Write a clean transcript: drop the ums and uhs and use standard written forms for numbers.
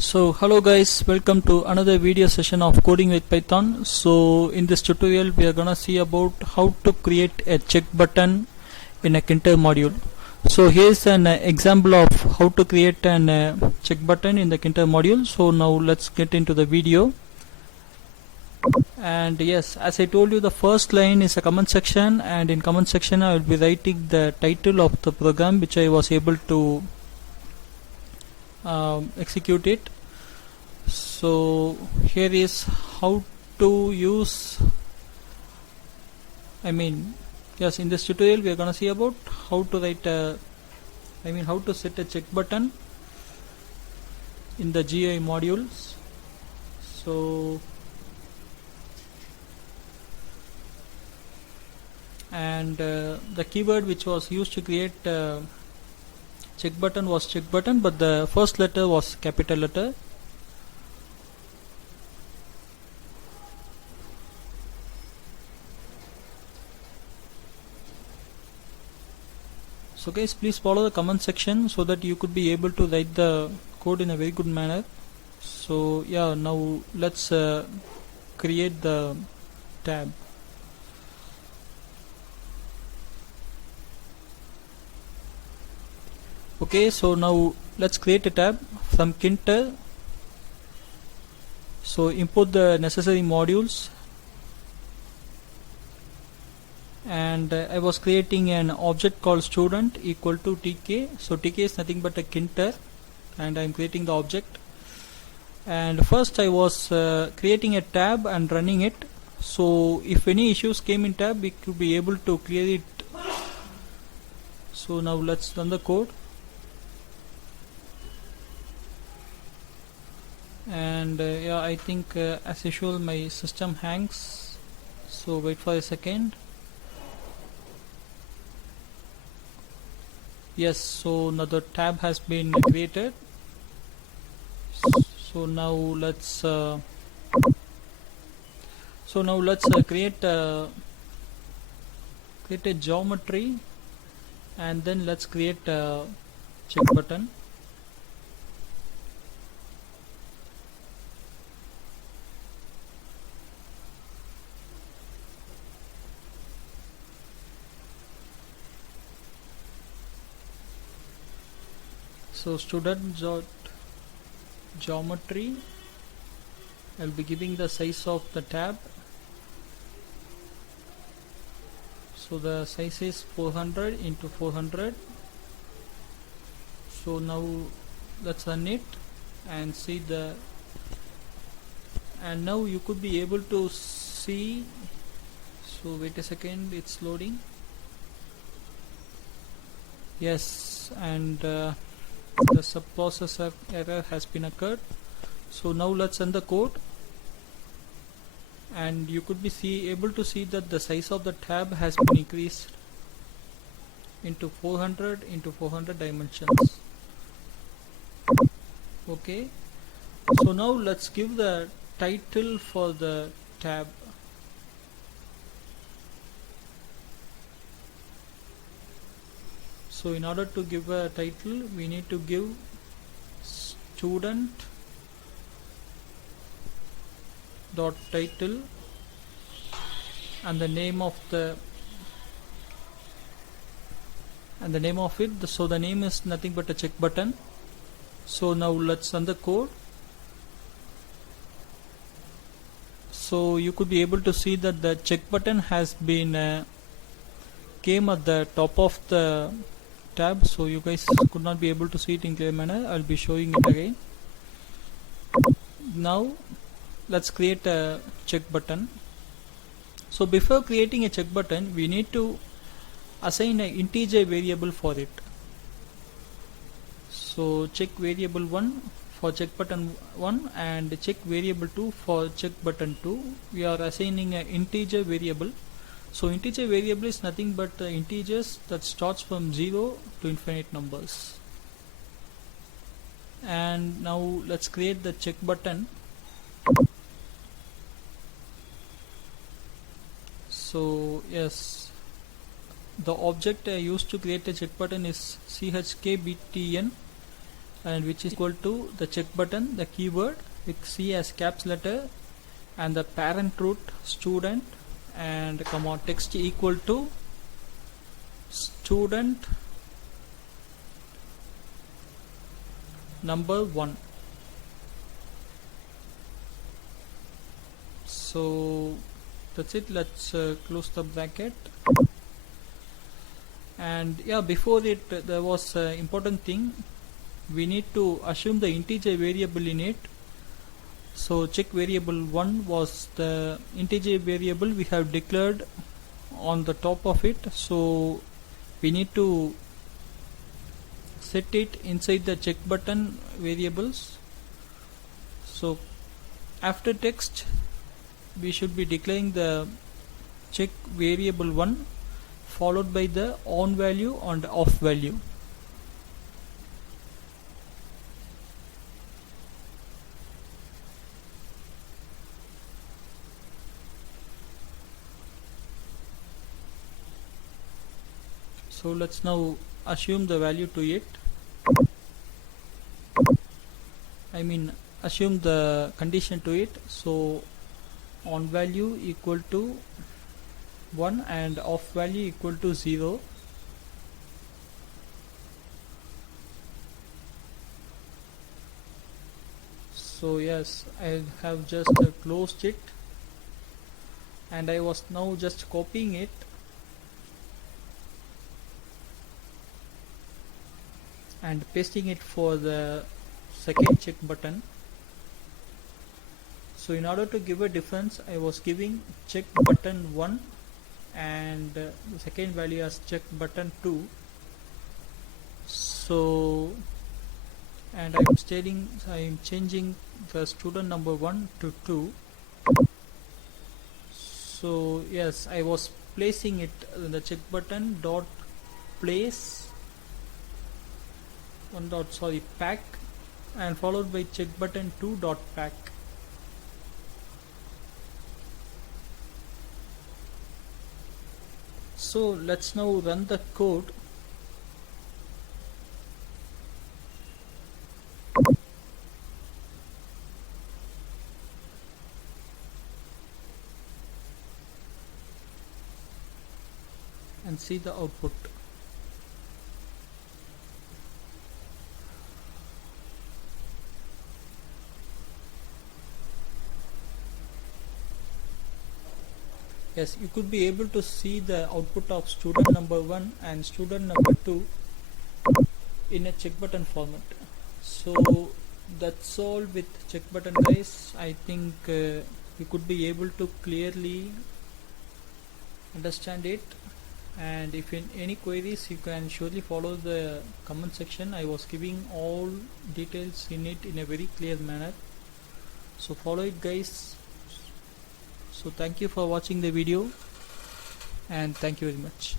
So hello guys, welcome to another video session of coding with Python. So in this tutorial we are gonna see about how to create a check button in a tkinter module. So here's an example of how to create an check button in the tkinter module. So now let's get into the video. And yes, as I told you, the first line is a comment section, and in comment section I will be writing the title of the program which I was able to execute it. So here is how to use, yes, in this tutorial we are gonna see about how to write how to set a check button in the GUI modules. So and the keyword which was used to create check button was check button, but the first letter was capital letter. So guys, please follow the comment section so that you could be able to write the code in a very good manner. So yeah, now let's create the tab. Okay, so now let's create a tab from tkinter. So import the necessary modules, and I was creating an object called student equal to tk. So tk is nothing but a tkinter, and I'm creating the object. And first I was creating a tab and running it, so if any issues came in tab we could be able to clear it. So now let's run the code. And yeah, I think as usual my system hangs, so wait for a second. Yes, so now the tab has been created. So now let's create a geometry, and then let's create a check button. So student geometry, I'll be giving the size of the tab. So the size is 400 into 400. So now let's run it and see the, and now you could be able to see. So wait a second, it's loading. Yes, and the subprocessor error has been occurred. So now let's run the code, and you could be able to see that the size of the tab has been increased into 400 into 400 dimensions. Okay, so now let's give the title for the tab. So in order to give a title we need to give student dot title and the name of it. So the name is nothing but a check button. So now let's run the code. So you could be able to see that the check button has been came at the top of the tab. So you guys could not be able to see it in clear manner. I'll be showing it again. Now let's create a check button. So before creating a check button we need to assign an integer variable for it. So check variable 1 for check button 1 and check variable 2 for check button 2. We are assigning an integer variable. So integer variable is nothing but integers that starts from 0 to infinite numbers. And now let's create the check button. So yes, the object I used to create a check button is chkbtn and which is equal to the check button, the keyword with C as caps letter, and the parent root student, and comma text equal to student number 1. So that's it. Let's close the bracket. And yeah, before it there was important thing. We need to assume the integer variable in it. So check variable 1 was the integer variable we have declared on the top of it, so we need to set it inside the check button variables. So after text we should be declaring the check variable 1 followed by the on value and off value. So let's now assume the value to it. I mean assume the condition to it. So on value equal to 1 and off value equal to 0. So yes, I have just closed it, and I was now just copying it and pasting it for the second check button. So in order to give a difference, I was giving check button 1 and the second value as check button 2. So and I am changing the student number 1 to 2. So yes, I was placing it in the check button dot place pack, and followed by check button 2 dot pack. So let's now run the code. And see the output. Yes, you could be able to see the output of student number 1 and student number 2 in a check button format. So that's all with check button, guys. I think you could be able to clearly understand it, and if in any queries you can surely follow the comment section. I was giving all details in it in a very clear manner, so follow it, guys. So thank you for watching the video, and thank you very much.